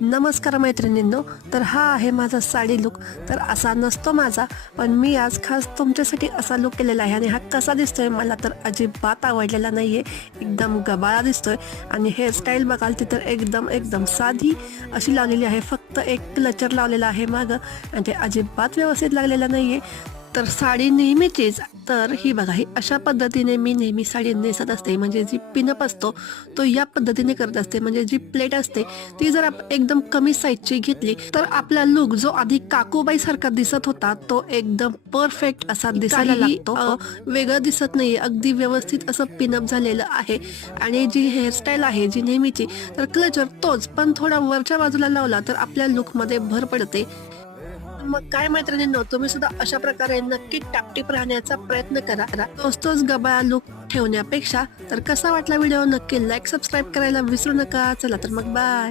नमस्कार मैत्रिणींनो, तर हा आहे माझा साडी लुक. तर असा नसतो माझा, पण मी आज खास तुमच्यासाठी असा लुक केलेला आहे. आणि हा कसा दिसतोय मला तर अजिबात आवडलेला नाहीये. एकदम गबाळा दिसतोय आणि हेअरस्टाईल बघाल ती तर एकदम एकदम साधी अशी लावलेली आहे. फक्त एक क्लचर लावलेला आहे मागं आणि ते अजिबात व्यवस्थित लागलेलं नाहीये. तर साडी नेहमीचीच तर ही बघा, ही अशा पद्धतीने मी नेहमी साडी नेसत असते. म्हणजे जी पिनअप असतो तो या पद्धतीने करत असते. म्हणजे जी प्लेट असते ती जर आपण एकदम कमी साईजची घेतली तर आपला लुक जो आधी काकूबाई सारखा दिसत होता तो एकदम परफेक्ट असा दिसायला लागतो. वेगळं दिसत नाही, अगदी व्यवस्थित असं पिनअप झालेलं आहे. आणि जी हेअरस्टाईल आहे जी नेहमीची, तर क्लचर तोच पण थोडा वरच्या बाजूला लावला तर आपल्या लुकमध्ये भर पडते. मग काय मैत्रिणींनो, तुम्ही सुद्धा अशा प्रकारे नक्की टापटीप राहण्याचा प्रयत्न करा. तोच गबाळा लुक ठेवण्यापेक्षा. तर कसा वाटला व्हिडिओ नक्की लाईक सबस्क्राईब करायला विसरू नका. चला तर मग बाय.